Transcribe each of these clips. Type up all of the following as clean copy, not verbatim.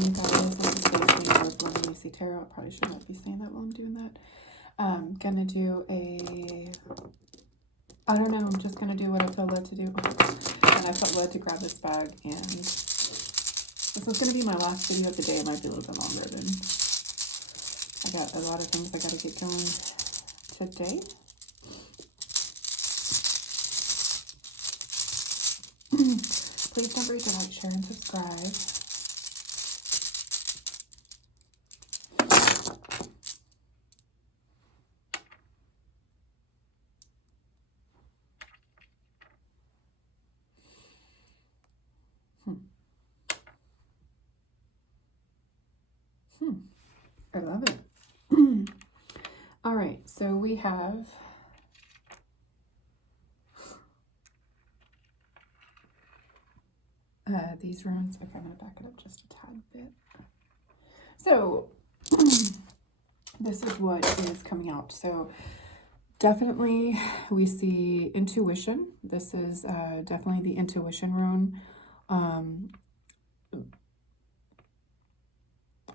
you guys. This is Stacy with Love and Lucy Tarot. I probably should not be saying that while I'm doing that. Gonna do I don't know, I'm just gonna do what I feel led to do. And I felt led to grab this bag, and this is gonna be my last video of the day. It might be a little bit longer than I got a lot of things I gotta get going today. Please don't forget to like, share, and subscribe. I love it. All right, so we have these runes. Okay, I'm going to back it up just a tad bit. So this is what is coming out. So definitely we see intuition. This is definitely the intuition rune.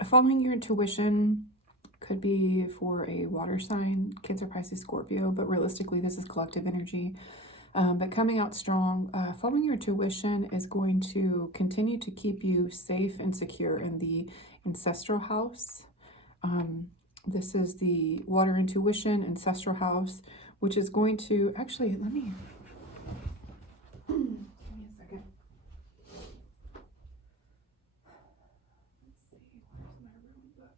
Following your intuition could be for a water sign, Cancer, Pisces, Scorpio, but realistically this is collective energy. But coming out strong, following your intuition is going to continue to keep you safe and secure in the ancestral house. This is the water intuition, ancestral house, which is going to, actually, let me, give me a second. Let's see, where's my room book?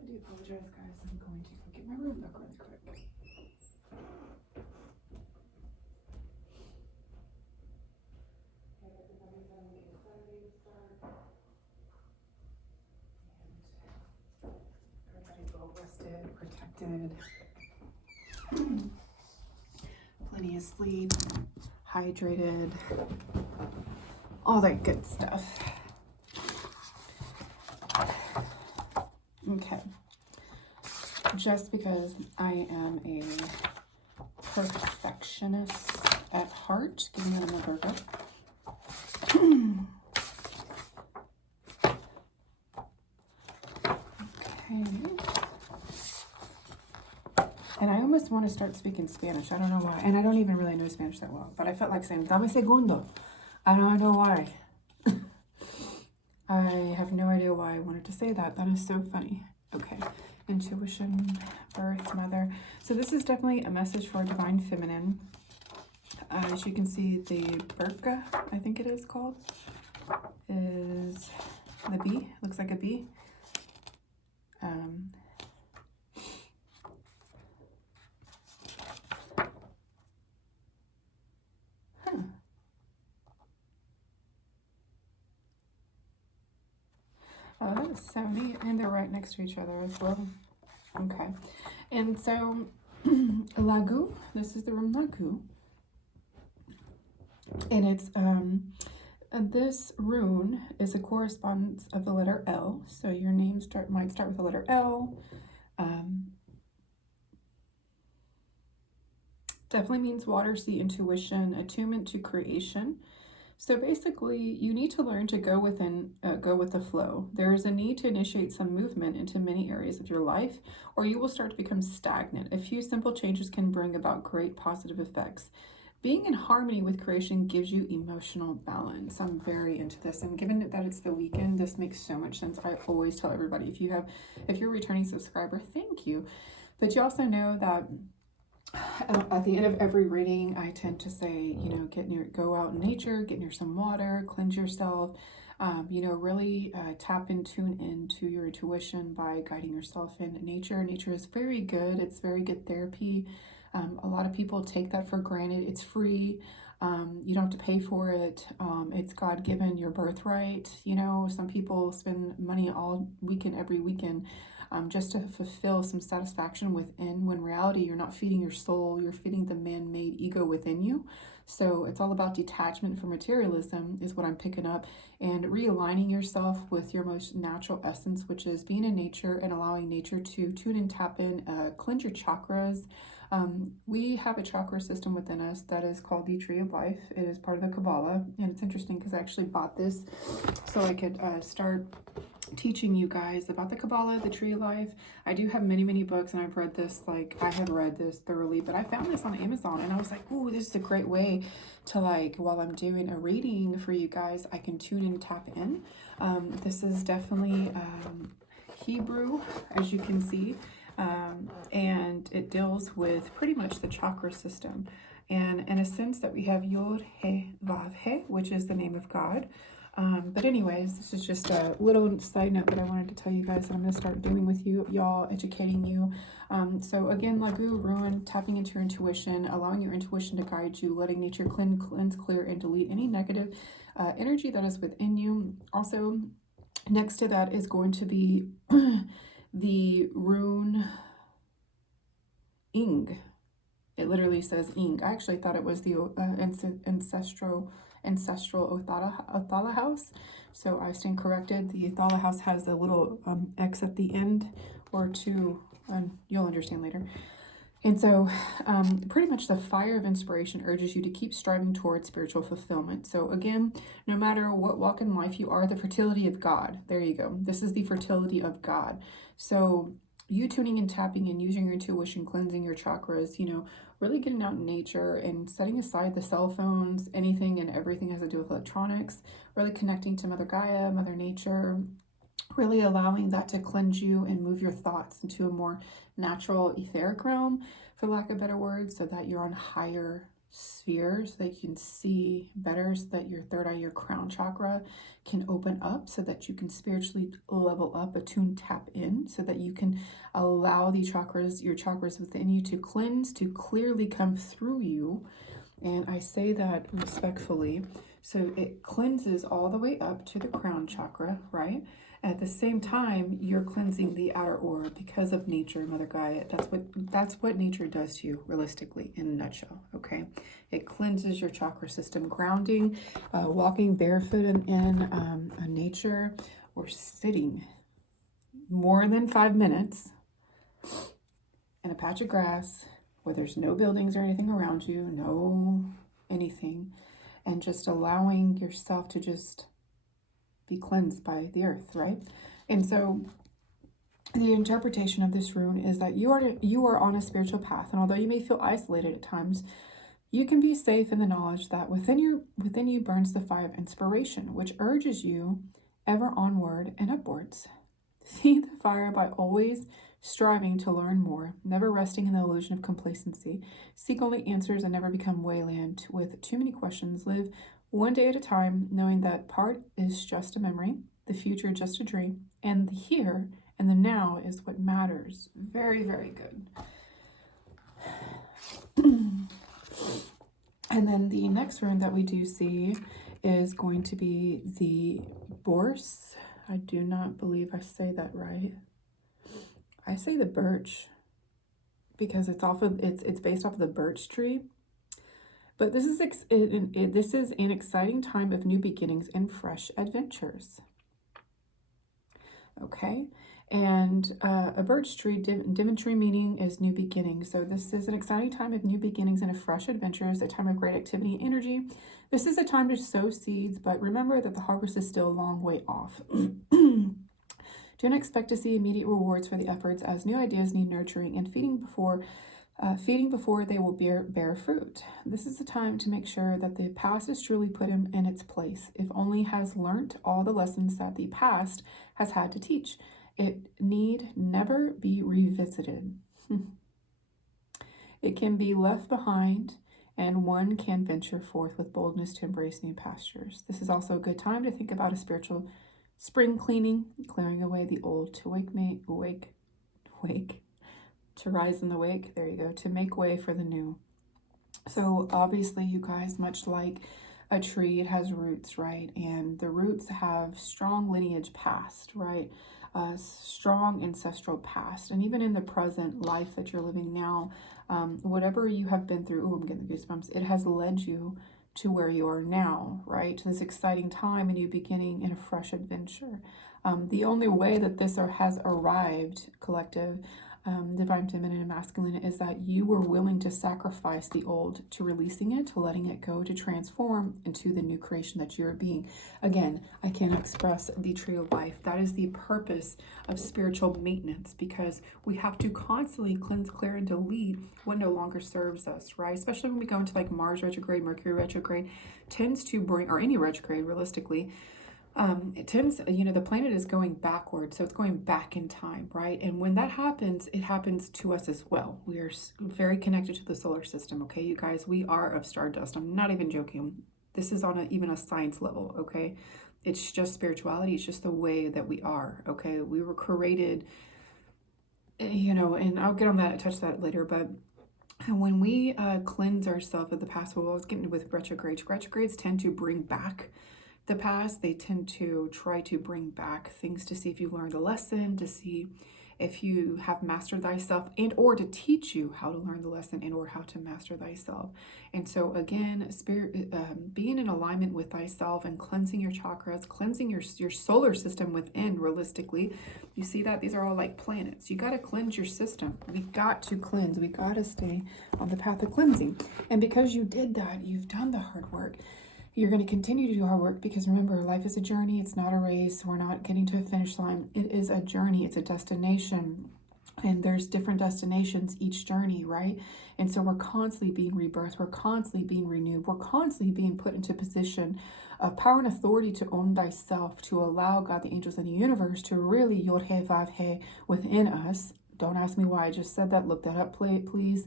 I do apologize, guys. I'm going to go get my room book really quick. Everybody's well rested, protected, plenty of sleep, hydrated, all that good stuff. Okay, just because I am a perfectionist at heart, give me another burger. Okay. And I almost want to start speaking Spanish. I don't know why. And I don't even really know Spanish that well. But I felt like saying, dame segundo. I don't know why. I have no idea why I wanted to say that. That is so funny. Okay. Intuition, birth, mother. So this is definitely a message for divine feminine. As you can see, the burqa, I think it is called, is the bee. Looks like a bee. Oh, that is so neat. And they're right next to each other as well. Okay. And so, Lagu, this is the room Lagu. And it's, this rune is a correspondence of the letter L. So your name might start with the letter L. Definitely means water, sea, intuition, attunement to creation. So basically, you need to learn to go with the flow. There is a need to initiate some movement into many areas of your life, or you will start to become stagnant. A few simple changes can bring about great positive effects. Being in harmony with creation gives you emotional balance. I'm very into this, and given that it's the weekend, this makes so much sense. I always tell everybody, if you're a returning subscriber, thank you. But you also know that at the end of every reading, I tend to say, you know, go out in nature, get near some water, cleanse yourself, you know, really tune into your intuition by guiding yourself in nature. Nature is very good. It's very good therapy. A lot of people take that for granted. It's free. You don't have to pay for it. It's God-given, your birthright. You know, some people spend money all weekend, every weekend, just to fulfill some satisfaction within, when in reality you're not feeding your soul, you're feeding the man-made ego within you. So it's all about detachment from materialism is what I'm picking up, and realigning yourself with your most natural essence, which is being in nature and allowing nature to tune and tap in, cleanse your chakras. We have a chakra system within us that is called the Tree of Life. It is part of the Kabbalah, and it's interesting because I actually bought this so I could start teaching you guys about the Kabbalah, the Tree of Life. I do have many books, and I've read this, like, I have read this thoroughly, but I found this on Amazon, and I was like, ooh, this is a great way to, like, while I'm doing a reading for you guys, I can tune in and tap in. This is definitely Hebrew, as you can see, and it deals with pretty much the chakra system. And in a sense that we have Yod, He, Vav, He, which is the name of God. But anyways, this is just a little side note that I wanted to tell you guys that I'm going to start doing with y'all, educating you. So again, Lagu, Ruin, tapping into your intuition, allowing your intuition to guide you, letting nature cleanse, clear, and delete any negative energy that is within you. Also, next to that is going to be the rune Ing. It literally says Ing. I actually thought it was the ancestral Othala house. So I stand corrected. The Othala house has a little X at the end, or two, and you'll understand later. And so pretty much the fire of inspiration urges you to keep striving towards spiritual fulfillment. So again, no matter what walk in life you are, the fertility of God. There you go. This is the fertility of God. So you tuning and tapping and using your intuition, cleansing your chakras, you know, really getting out in nature and setting aside the cell phones, anything and everything has to do with electronics, really connecting to Mother Gaia, Mother Nature, really allowing that to cleanse you and move your thoughts into a more natural etheric realm, for lack of better words, so that you're on higher spheres, so that you can see better, so that your third eye, your crown chakra, can open up, so that you can spiritually level up, attune, tap in, so that you can allow the chakras, your chakras within you, to cleanse, to clearly come through you. And I say that respectfully. So it cleanses all the way up to the crown chakra, right? At the same time, you're cleansing the outer aura because of nature, Mother Gaia. That's what nature does to you, realistically, in a nutshell, okay? It cleanses your chakra system, grounding, walking barefoot in nature, or sitting more than 5 minutes in a patch of grass where there's no buildings or anything around you, no anything, and just allowing yourself to just be cleansed by the earth, right? And so the interpretation of this rune is that you are on a spiritual path, and although you may feel isolated at times, you can be safe in the knowledge that within you burns the fire of inspiration, which urges you ever onward and upwards. Feed the fire by always striving to learn more, never resting in the illusion of complacency. Seek only answers and never become wayland with too many questions. Live one day at a time, knowing that part is just a memory, the future just a dream, and the here and the now is what matters. Very, very good. And then the next rune that we do see is going to be the Borse. I do not believe I say that right. I say the birch because it's based off of the birch tree. But this is an exciting time of new beginnings and fresh adventures. Okay, and a birch tree, Dimitri meaning is new beginnings. So this is an exciting time of new beginnings and a fresh adventures, a time of great activity and energy. This is a time to sow seeds, but remember that the harvest is still a long way off. Do not expect to see immediate rewards for the efforts, as new ideas need nurturing and feeding before they will bear fruit. This is the time to make sure that the past is truly put in its place. If only has learnt all the lessons that the past has had to teach, it need never be revisited. It can be left behind, and one can venture forth with boldness to embrace new pastures. This is also a good time to think about a spiritual spring cleaning, clearing away the old to wake, to rise in the wake, there you go, to make way for the new. So obviously, you guys, much like a tree, it has roots, right? And the roots have strong lineage past, right? Strong ancestral past. And even in the present life that you're living now, whatever you have been through, I'm getting the goosebumps, it has led you to where you are now, right? To this exciting time, a new beginning and a fresh adventure. The only way that this has arrived, collective, divine feminine and masculine, is that you were willing to sacrifice the old, to releasing it, to letting it go, to transform into the new creation that you're being. Again, I cannot express the tree of life. That is the purpose of spiritual maintenance, because we have to constantly cleanse, clear, and delete what no longer serves us, right? Especially when we go into like Mars retrograde, Mercury retrograde, tends to bring, or any retrograde realistically, it tends, the planet is going backwards, so it's going back in time, right? And when that happens, it happens to us as well. We are very connected to the solar system, okay, you guys? We are of stardust. I'm not even joking. This is on even a science level, okay? It's just spirituality. It's just the way that we are, okay? We were created, and I'll get on that, touch that later, but when we cleanse ourselves of the past, well, I was getting with retrogrades. Retrogrades tend to bring back the past. They tend to try to bring back things to see if you learned a lesson, to see if you have mastered thyself, and or to teach you how to learn the lesson and or how to master thyself. And so again, being in alignment with thyself and cleansing your chakras, cleansing your solar system within, realistically, you see that these are all like planets. You got to cleanse your system. We got to cleanse. We got to stay on the path of cleansing. And because you did that, you've done the hard work. You're going to continue to do hard work, because remember, life is a journey. It's not a race. We're not getting to a finish line. It is a journey. It's a destination. And there's different destinations each journey, right? And so we're constantly being rebirthed. We're constantly being renewed. We're constantly being put into position of power and authority to own thyself, to allow God, the angels, and the universe to really Yod-He Vav-He within us. Don't ask me why I just said that. Look that up, please.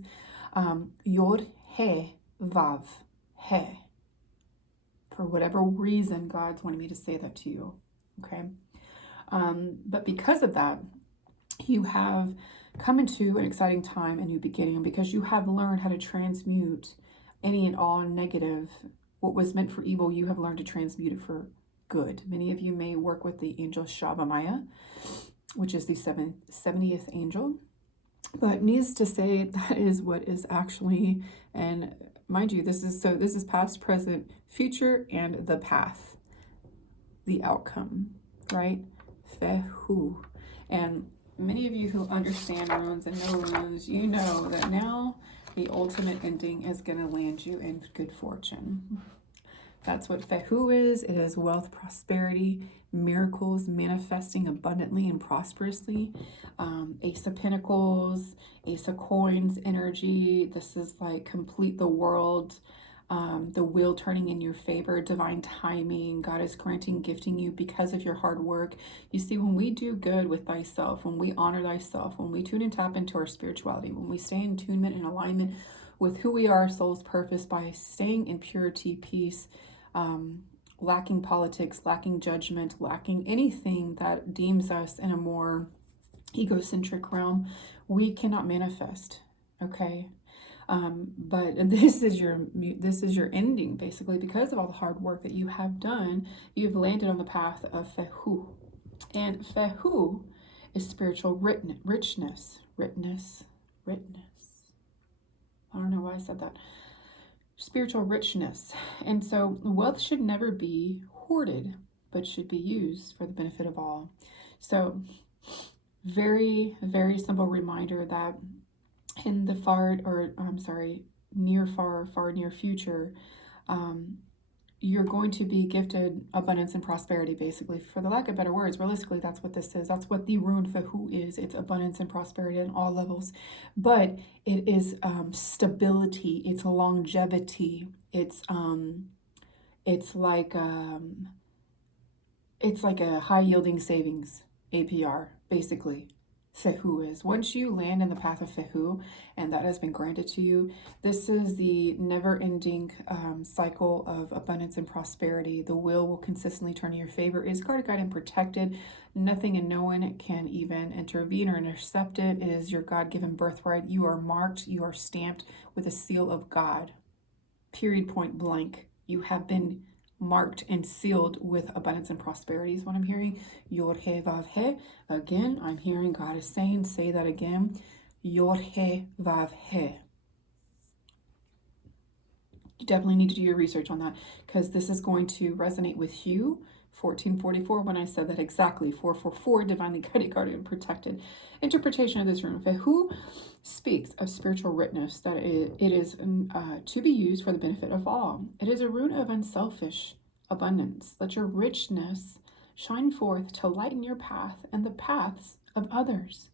Yod-He Vav-He. For whatever reason, God's wanting me to say that to you, okay? But because of that, you have come into an exciting time, a new beginning, and because you have learned how to transmute any and all negative, what was meant for evil, you have learned to transmute it for good. Many of you may work with the angel Shavamaya, which is the 70th angel. But needs to say, that is what is actually, and mind you, this is past, present, future, and the path, the outcome, right? Fehu. And many of you who understand runes and know runes, you know that now the ultimate ending is going to land you in good fortune. That's what Fehu is. It is wealth, prosperity, miracles, manifesting abundantly and prosperously. Ace of Pentacles, Ace of Coins energy. This is like complete the world. The wheel turning in your favor, divine timing. God is granting, gifting you because of your hard work. You see, when we do good with thyself, when we honor thyself, when we tune and tap into our spirituality, when we stay in tunement and alignment with who we are, our soul's purpose, by staying in purity, peace, lacking politics, lacking judgment, lacking anything that deems us in a more egocentric realm, we cannot manifest, okay? But this is your ending, basically, because of all the hard work that you have done. You've landed on the path of Fehu, and Fehu is spiritual richness. I don't know why I said that. Spiritual richness. And so wealth should never be hoarded, but should be used for the benefit of all. So very, very simple reminder that in the near future, you're going to be gifted abundance and prosperity, basically. For the lack of better words, realistically, that's what this is. That's what the rune Fehu is. It's abundance and prosperity in all levels. But it is stability. It's longevity. It's like a high yielding savings APR, basically. Fehu is. Once you land in the path of Fehu, and that has been granted to you, this is the never-ending cycle of abundance and prosperity. The will consistently turn in your favor. It is guarded, and protected. Nothing and no one can even intervene or intercept it. It is your God-given birthright. You are marked. You are stamped with a seal of God. Period, point blank. You have been marked and sealed with abundance and prosperity is what I'm hearing. Yod-He Vav-He. Again, I'm hearing God is saying, say that again. Yod-He Vav-He. You definitely need to do your research on that, because this is going to resonate with you. 1444, when I said that exactly. 444, divinely guided, guardian, protected. Interpretation of this rune. Who speaks of spiritual richness, that it is to be used for the benefit of all. It is a rune of unselfish abundance. Let your richness shine forth to lighten your path and the paths of others.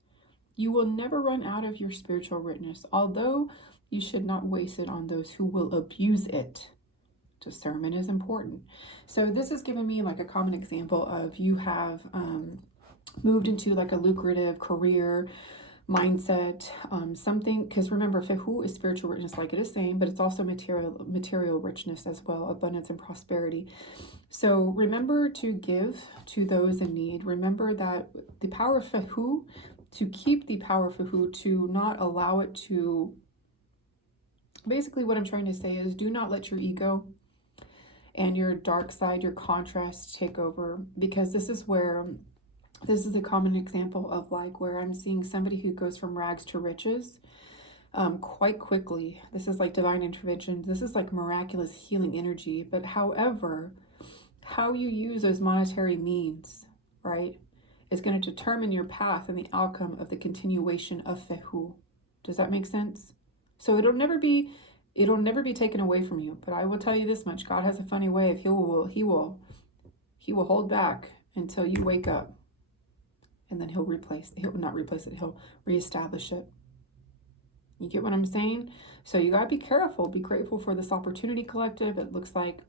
You will never run out of your spiritual richness, although you should not waste it on those who will abuse it. Discernment is important. So this is giving me like a common example of you have moved into like a lucrative career mindset, something, because remember, fehu is spiritual richness, like it is saying, but it's also material richness as well, abundance and prosperity. So remember to give to those in need. Remember that the power of fehu, to keep the power of fehu, to not allow it to, basically what I'm trying to say is, do not let your ego and your dark side, your contrast, take over, because this is a common example of like where I'm seeing somebody who goes from rags to riches quite quickly. This is like divine intervention. This is like miraculous healing energy. But however, how you use those monetary means, right, is going to determine your path and the outcome of the continuation of fehu. Does that make sense? So it'll never be taken away from you. But I will tell you this much: God has a funny way of he will hold back until you wake up, and then he'll not replace it, he'll reestablish it. You get what I'm saying? So you gotta be careful. Be grateful for this opportunity, collective. It looks like,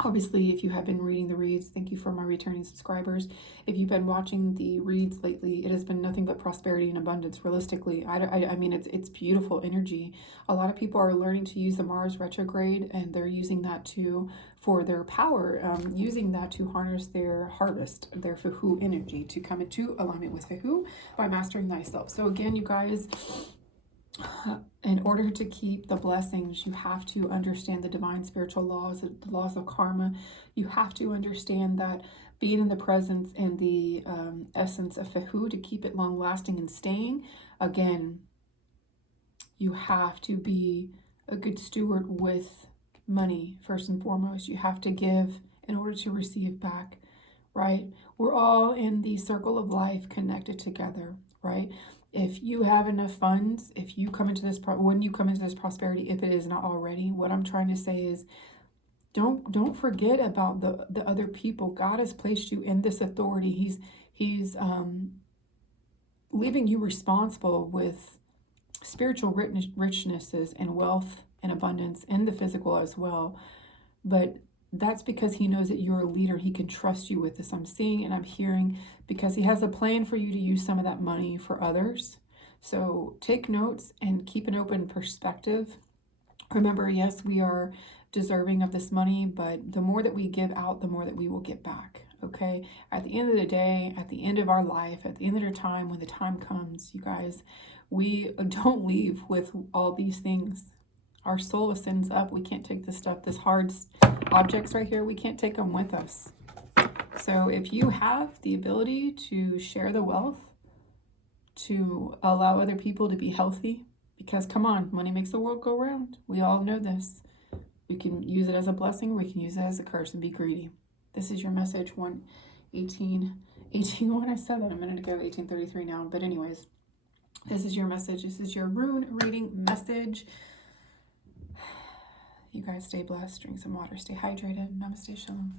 obviously, if you have been reading the reads, thank you for my returning subscribers. If you've been watching the reads lately, it has been nothing but prosperity and abundance. Realistically, I mean, it's beautiful energy. A lot of people are learning to use the Mars retrograde, and they're using that for their power, using that to harness their harvest, their fehu energy, to come into alignment with fehu by mastering thyself. So again, you guys, in order to keep the blessings, you have to understand the divine spiritual laws, the laws of karma. You have to understand that being in the presence and the essence of fehu, to keep it long lasting and staying, again, you have to be a good steward with money. First and foremost, you have to give in order to receive back, right? We're all in the circle of life connected together, right? If you have enough funds, if you come into this, when you come into this prosperity, if it is not already, what I'm trying to say is, don't forget about the other people. God has placed you in this authority. He's leaving you responsible with spiritual richnesses and wealth and abundance in the physical as well. But that's because he knows that you're a leader. He can trust you with this. I'm seeing and I'm hearing, because he has a plan for you to use some of that money for others. So take notes and keep an open perspective. Remember, yes, we are deserving of this money, but the more that we give out, the more that we will get back. Okay? At the end of the day, at the end of our life, at the end of our time, when the time comes, you guys, we don't leave with all these things. Our soul ascends up. We can't take this stuff, this hard objects right here, we can't take them with us. So if you have the ability to share the wealth, to allow other people to be healthy, because come on, money makes the world go round. We all know this. We can use it as a blessing, we can use it as a curse and be greedy. This is your message, 118, when I said that a minute ago, 1833 now. But anyways, this is your message. This is your rune reading message. You guys stay blessed, drink some water, stay hydrated. Namaste, Shalom.